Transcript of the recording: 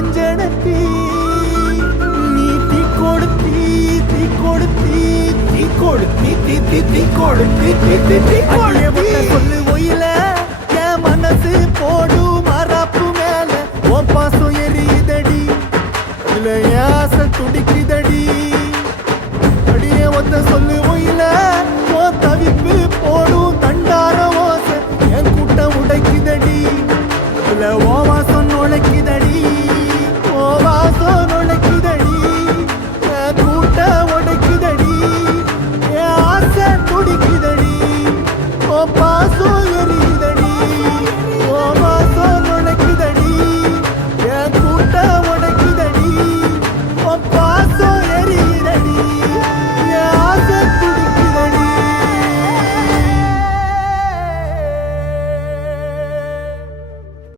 வஞ்சனத்தி நீ தீ கொடுத்தி தீ கொடுத்தி தீ கொடுத்தி தீ தீ தீ கொடுத்தி தீ தீ தீ கொடுத்தி சொல்லு ஒயில என் மனசு போடு மரப்பு மேல உன் பாசம் எரியுதடி இதுல என் ஆசை துடிக்குதடி அடியே ஒத்த சொல்லு ஒயில உன் தவிப்பு போடும் தண்டார ஓசை என் கூட்டம் உடைக்குதடி இதுல ஓ வாசம் நுழைக்குதடி